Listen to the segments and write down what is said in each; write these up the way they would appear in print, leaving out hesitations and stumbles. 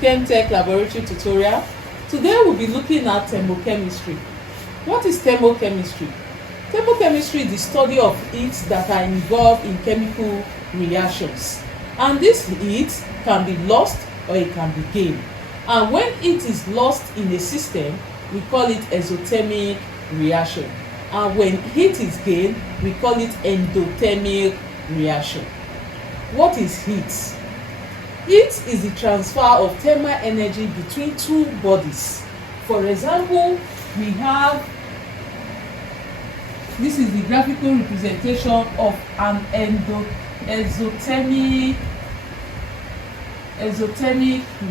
Chemtech laboratory tutorial. Today we'll be looking at thermochemistry. What is thermochemistry? Thermochemistry is the study of heats that are involved in chemical reactions, and this heat can be lost or it can be gained. And when heat is lost in a system, we call it exothermic reaction, and when heat is gained, we call it endothermic reaction. What is heat? Heat is the transfer of thermal energy between two bodies. For example, we have, this is the graphical representation of an exothermic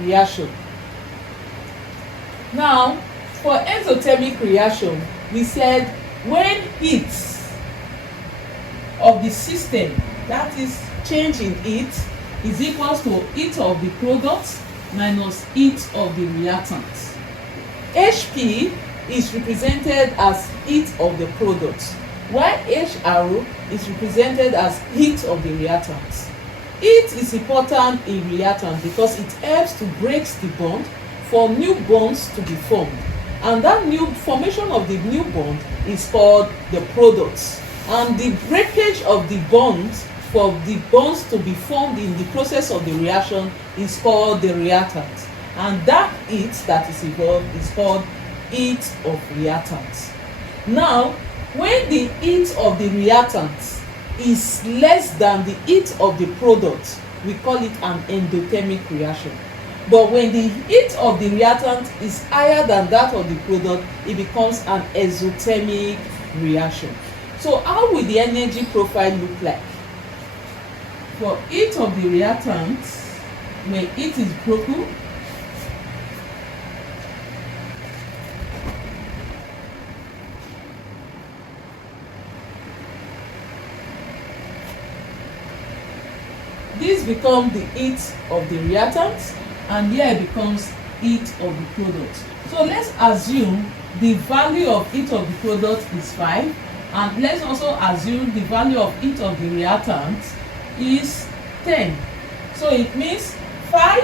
reaction. Now, for exothermic reaction, we said when heat of the system, that is change in heat, is equals to heat of the product minus heat of the reactant. HP is represented as heat of the product, while HR is represented as heat of the reactant. Heat is important in reactant because it helps to break the bond for new bonds to be formed, and that new formation of the new bond is called the product, and the breakage of the bonds for the bonds to be formed in the process of the reaction is called the reactant, and that heat that is involved is called heat of reactant. Now, when the heat of the reactant is less than the heat of the product, we call it an endothermic reaction. But when the heat of the reactant is higher than that of the product, it becomes an exothermic reaction. So how will the energy profile look like? For heat of the reactant, when heat is broken, this becomes the heat of the reactant, and here it becomes heat of the product. So let's assume the value of heat of the product is 5, and let's also assume the value of heat of the reactant is 10. So it means 5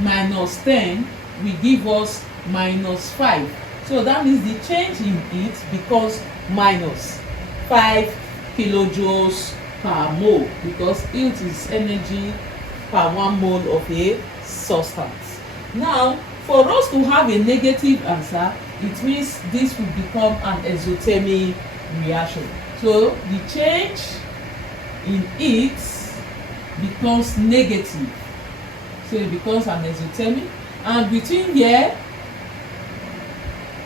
minus 10 will give us minus 5. So that means the change in heat becomes minus 5 kilojoules per mole, because heat is energy per 1 mole of a substance. Now, for us to have a negative answer, it means this will become an exothermic reaction. So the change in heat becomes negative, so it becomes an exothermic, and between here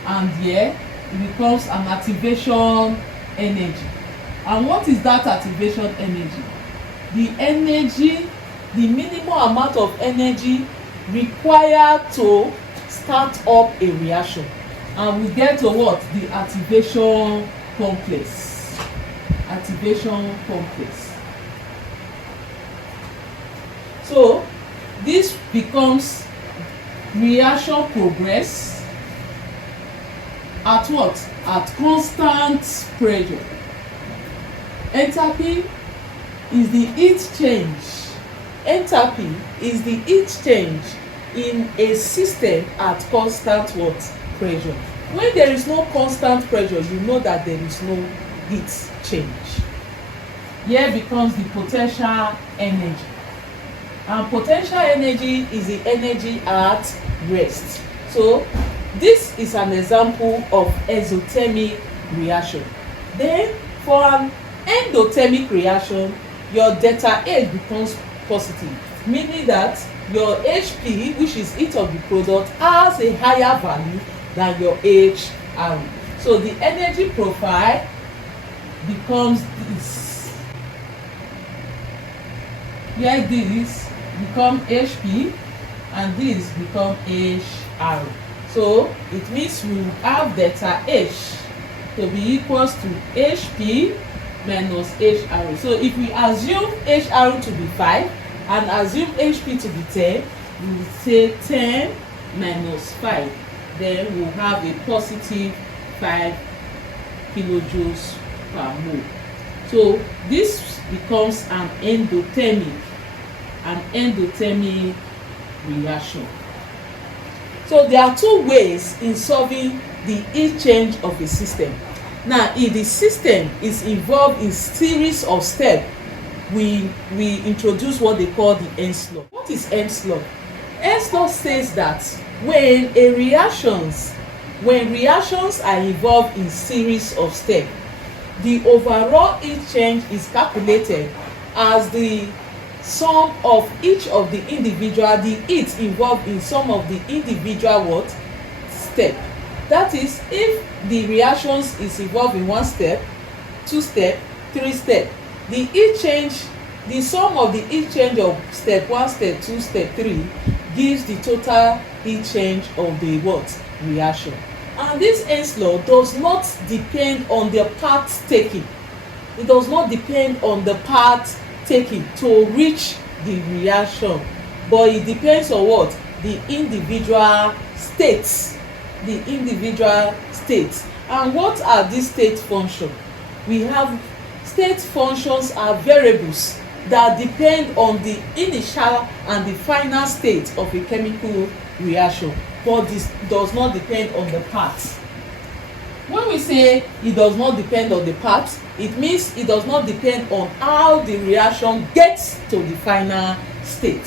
and here it becomes an activation energy. And what is that activation energy? The energy, the minimum amount of energy required to start up a reaction, and we get to what? The activation complex. Activation complex. So this becomes reaction progress at what? At constant pressure. Enthalpy is the heat change. Enthalpy is the heat change in a system at constant what? Pressure. When there is no constant pressure, you know that there is no heat change. Here becomes the potential energy. And potential energy is the energy at rest. So this is an example of exothermic reaction. Then for an endothermic reaction, your delta H becomes positive, meaning that your HP, which is heat of the product, has a higher value than your HR. So the energy profile becomes this. Here this become HP and this become HR. So it means we have delta H to be equals to HP minus HR. So if we assume HR to be 5 and assume HP to be 10, we will say 10 minus 5. Then we'll have a positive 5 kilojoules per mole. So this becomes an endothermic reaction. So there are two ways in solving the heat change of a system. Now, if the system is involved in series of steps, we introduce what they call the Hess law. What is Hess law? Hess law says that when reactions are involved in series of steps, the overall heat change is calculated as the sum of each of the heat involved in some of the individual step. That is, if the reactions is involved in 1 step, 2 step, 3 step, the sum of the heat change of step 1, step 2, step 3 gives the total heat change of the reaction. And this Hess law does not depend on the part taken. It does not depend on the part taken to reach the reaction, but it depends on what? The individual states. The individual states. And what are these state functions? We have state functions are variables that depend on the initial and the final state of a chemical reaction, but this does not depend on the parts. When we say it does not depend on the parts, it means it does not depend on how the reaction gets to the final state.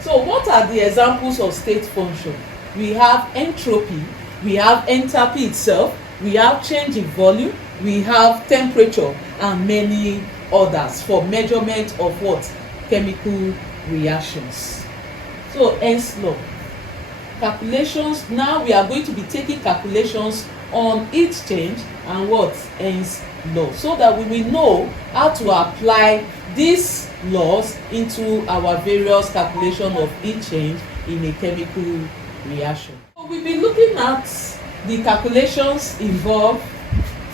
So what are the examples of state function? We have entropy, we have enthalpy itself, we have change in volume, we have temperature, and many others for measurement of chemical reactions. So Hess law. Calculations. Now we are going to be taking calculations on heat change and Hess law, so that we will know how to apply these laws into our various calculation of heat change in a chemical reaction. So we'll be looking at the calculations involved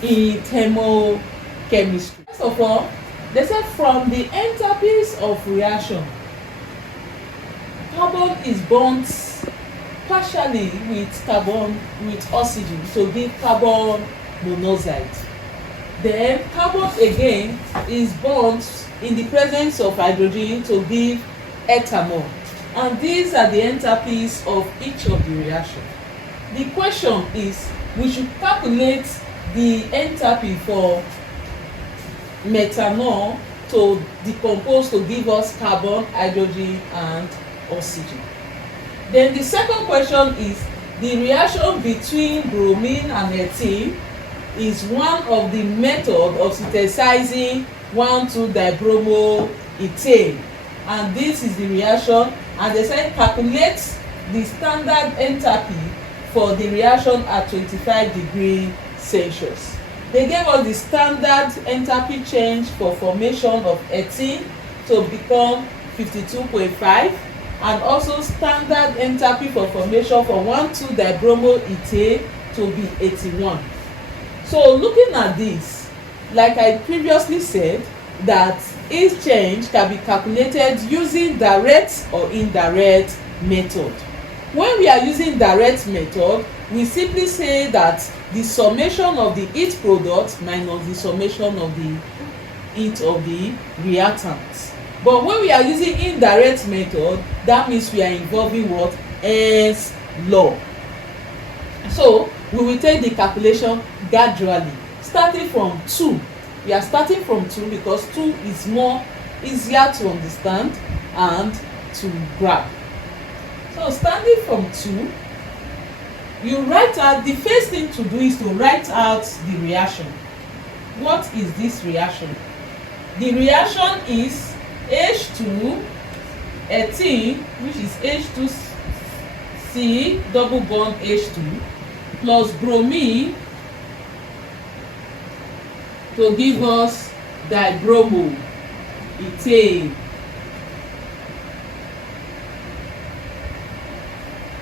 in thermochemistry. First of all, they said from the enthalpies of reaction, carbon is bound partially with oxygen to give carbon monoxide. Then carbon again is bound in the presence of hydrogen to give ethanol. And these are the enthalpies of each of the reaction. The question is, we should calculate the enthalpy for methanol to decompose to give us carbon, hydrogen, and oxygen. Then the second question is, the reaction between bromine and ethene is one of the method of synthesizing 1,2-dibromoethane, and this is the reaction. And they said calculate the standard enthalpy for the reaction at 25 degrees Celsius. They gave us the standard enthalpy change for formation of ethene to become 52.5, and also standard enthalpy for formation for 1,2-dibromoethane to be 81. So looking at this, like I previously said, that heat change can be calculated using direct or indirect method. When we are using direct method, we simply say that the summation of the heat product minus the summation of the heat of the reactant. But when we are using indirect method, that means we are involving Hess law. So we will take the calculation gradually, starting from 2. We are starting from 2 because 2 is more easier to understand and to grab. So starting from 2, you write out, the first thing to do is to write out the reaction. What is this reaction? The reaction is H2 ethene, which is H2C double bond H2 plus bromine to give us dibromoethane.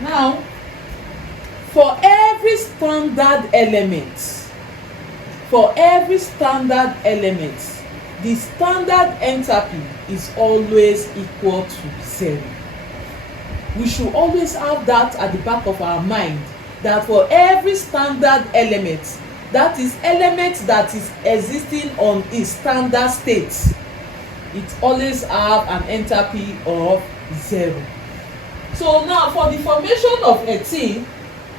Now, for every standard element, the standard enthalpy is always equal to 0. We should always have that at the back of our mind, that for every standard element, that is element that is existing on its standard state, it always have an enthalpy of 0. So now for the formation of ethene,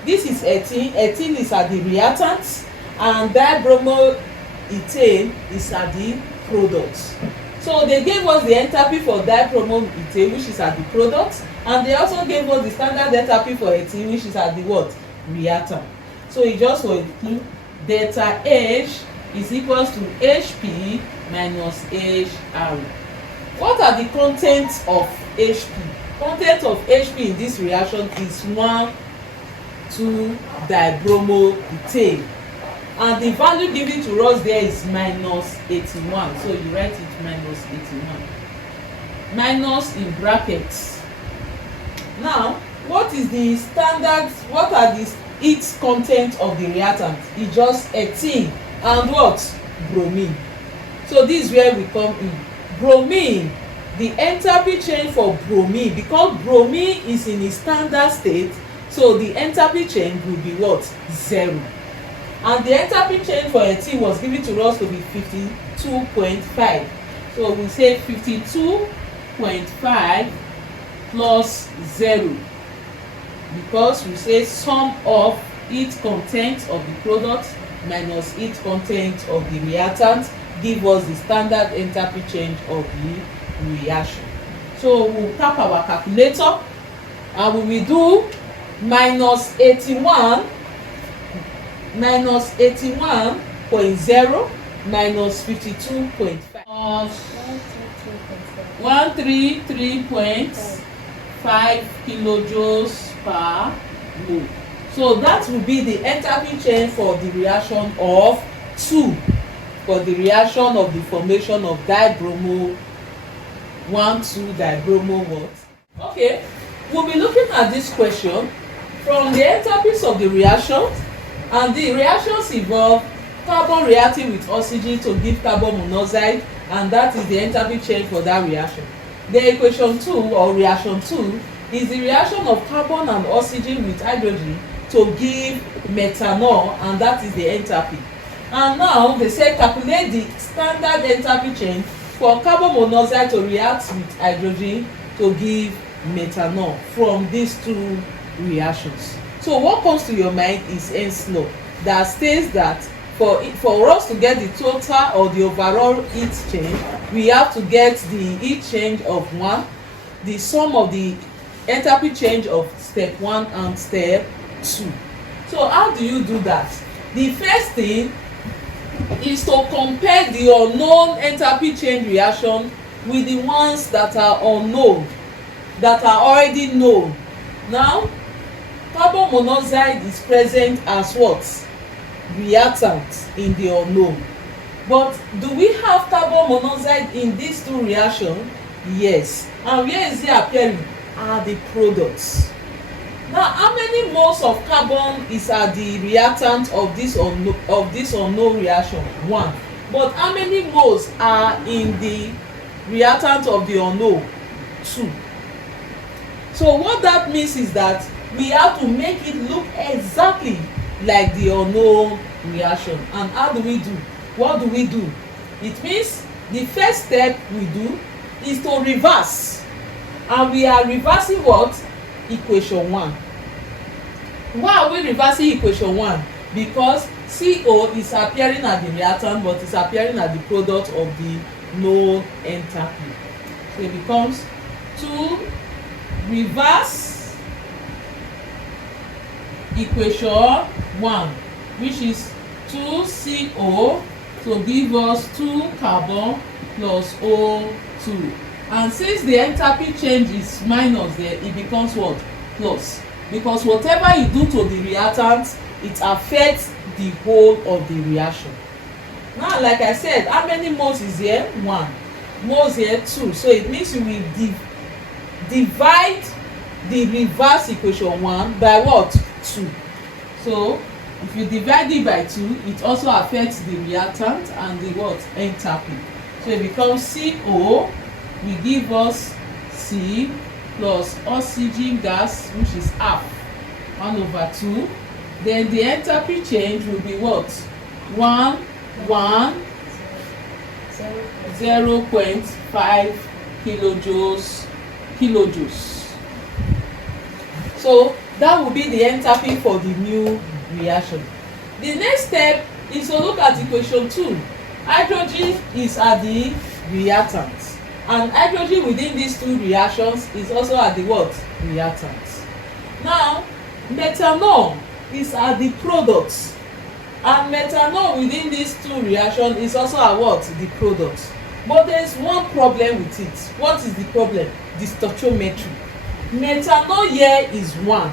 this is ethene. Ethene is at the reactant and dibromoethane is at the product. So they gave us the enthalpy for dibromoethane, which is at the product, and they also gave us the standard enthalpy for ethene, which is at the what? Reactant. So it just will include delta H is equals to HP minus HR. What are the contents of HP? Content of HP in this reaction is 1,2-dibromoethane, and the value given to us there is minus 81. So you write it minus 81, minus in brackets. Now, what is the standard? What are the its content of the reactant? It's just ethene and what? Bromine. So this is where we come in. Bromine, the enthalpy change for bromine, because bromine is in its standard state, so the enthalpy change will be what? 0. And the enthalpy change for ethene was given to us to be 52.5. So we say 52.5 plus 0, because we say sum of its content of the product minus its content of the reactant give us the standard enthalpy change of the reaction. So we'll tap our calculator and we will do minus 81.0 minus 52.5 133.5 kilojoules per mole. So that will be the enthalpy change for the reaction of 2, for the reaction of the formation of dibromo 1,2-dibromo what? Okay, we'll be looking at this question from the enthalpies of the reactions, and the reactions involve carbon reacting with oxygen to give carbon monoxide, and that is the enthalpy change for that reaction. The equation 2 or reaction 2 is the reaction of carbon and oxygen with hydrogen to give methanol, and that is the enthalpy. And now they say calculate the standard enthalpy change for carbon monoxide to react with hydrogen to give methanol from these two reactions. So what comes to your mind is Hess law that states that for us to get the total or the overall heat change, we have to get the heat change of 1, the sum of the enthalpy change of step 1 and step 2. So how do you do that? The first thing is to compare the unknown enthalpy change reaction with the ones that are unknown, that are already known. Now, carbon monoxide is present as what? Reactant in the unknown. But do we have carbon monoxide in these two reactions? Yes. And where is it appearing? Are the products. Now, how many moles of carbon is at the reactant of this unknown reaction? 1. But how many moles are in the reactant of the unknown? 2. So what that means is that we have to make it look exactly like the unknown reaction. And how do we do? What do we do? It means the first step we do is to reverse. And we are reversing what? Equation 1. Why are we reversing equation 1? Because CO is appearing at the reactant, but it's appearing at the product of the known enthalpy. So it becomes 2 reverse equation 1, which is 2CO to give us 2 carbon plus O2. And since the enthalpy change is minus there, it becomes what? Plus. Because whatever you do to the reactant, it affects the whole of the reaction. Now, like I said, how many moles is here? 1. Moles here 2. So it means you will divide the reverse equation 1 by what? 2. So if you divide it by 2, it also affects the reactant and the what? Enthalpy. So it becomes CO will give us C plus oxygen gas, which is half, 1/2. Then the enthalpy change will be what? 0.5 kilojoules kilojoules. So that will be the enthalpy for the new reaction. The next step is to look at equation 2. Hydrogen is at the reactant, and hydrogen within these two reactions is also at the what? Reactant. Now methanol is at the product, and methanol within these two reactions is also at what? The product. But there is one problem with it. What is the problem? The stoichiometry. Methanol here is 1,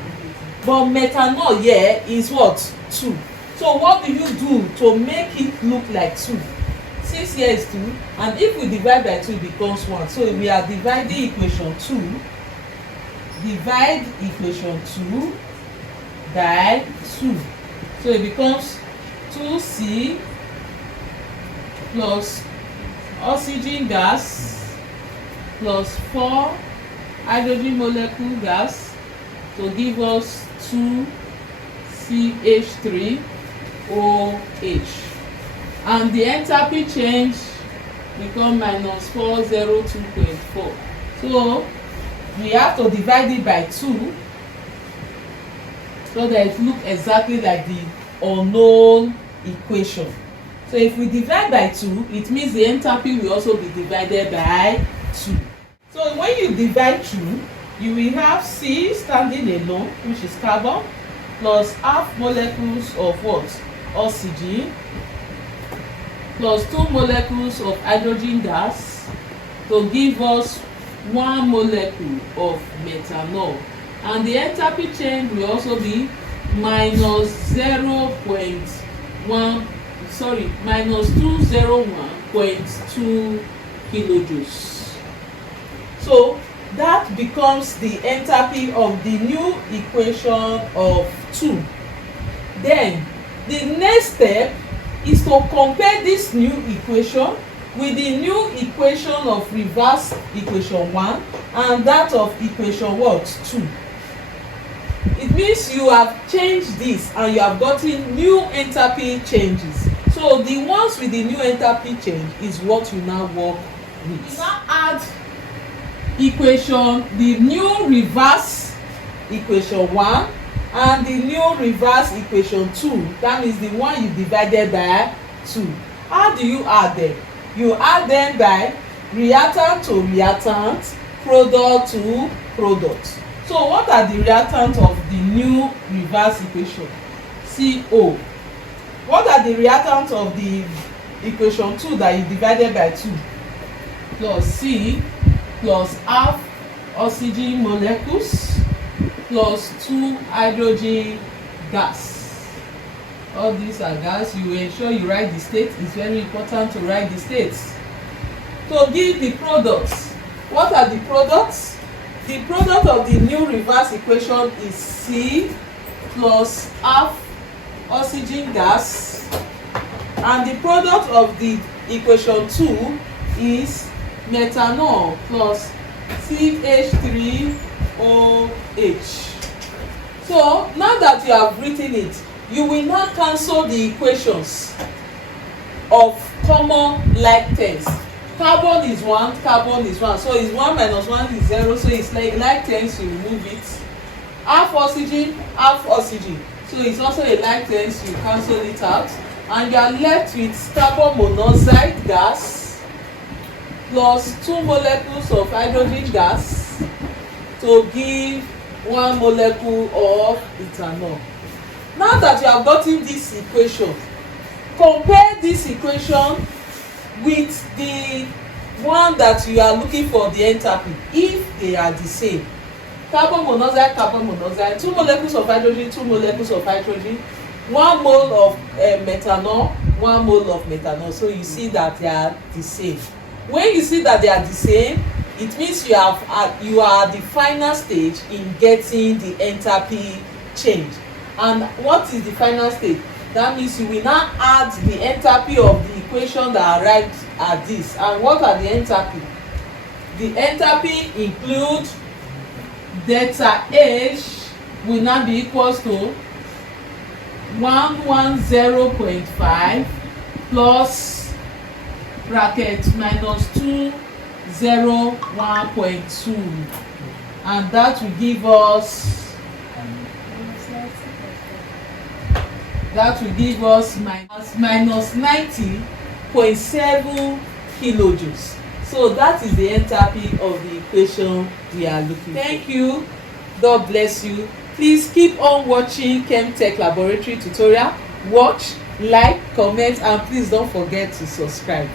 but methanol here is what? 2. So what do you do to make it look like 2? 6 here is 2, and if we divide by 2 it becomes 1. So we are dividing equation 2. Divide equation 2 by 2. So it becomes 2C plus oxygen gas plus 4 hydrogen molecule gas to give us 2CH3OH, and the enthalpy change become minus 402.4. So we have to divide it by 2 so that it look exactly like the unknown equation. So if we divide by 2, it means the enthalpy will also be divided by 2. So when you divide 2, you will have C standing alone, which is carbon, plus half molecules of what? Oxygen, plus 2 molecules of hydrogen gas to give us 1 molecule of methanol, and the enthalpy change will also be minus 201.2 kilojoules. So that becomes the enthalpy of the new equation of 2. Then the next step is to compare this new equation with the new equation of reverse equation 1 and that of equation what? 2. It means you have changed this and you have gotten new enthalpy changes. So the ones with the new enthalpy change is what you now work with. You now add equation, the new reverse equation 1 and the new reverse equation 2. That means the one you divided by 2. How do you add them? You add them by reactant to reactant, product to product. So what are the reactants of the new reverse equation? CO. What are the reactants of the equation 2 that you divided by 2? Plus C plus half oxygen molecules plus 2 hydrogen gas. All these are gas. You ensure you write the state. It's very important to write the states. To give the products. What are the products? The product of the new reverse equation is C plus half oxygen gas, and the product of the equation 2 is methanol plus CH3OH. So now that you have written it, you will now cancel the equations of common like terms. Carbon is 1, carbon is 1. So it's 1 minus 1 is 0. So it's like terms, you remove it. Half oxygen, half oxygen. So it's also a like terms, you cancel it out. And you are left with carbon monoxide gas plus 2 molecules of hydrogen gas to give 1 molecule of ethanol. Now that you have gotten this equation, compare this equation with the one that you are looking for the enthalpy if they are the same. Carbon monoxide, 2 molecules of hydrogen, 2 molecules of hydrogen, 1 mole of methanol, 1 mole of methanol. So you see that they are the same. When you see that they are the same, it means you are at the final stage in getting the enthalpy change. And what is the final stage? That means you will now add the enthalpy of the equation that arrived at this. And what are the enthalpy? The enthalpy include delta H will now be equals to 110.5 plus bracket minus 2 1.2, and that will give us minus 90.7 kilojoules. So that is the enthalpy of the equation we are looking for. Thank you. God bless you. Please keep on watching ChemTech Laboratory tutorial. Watch, like, comment, and please don't forget to subscribe.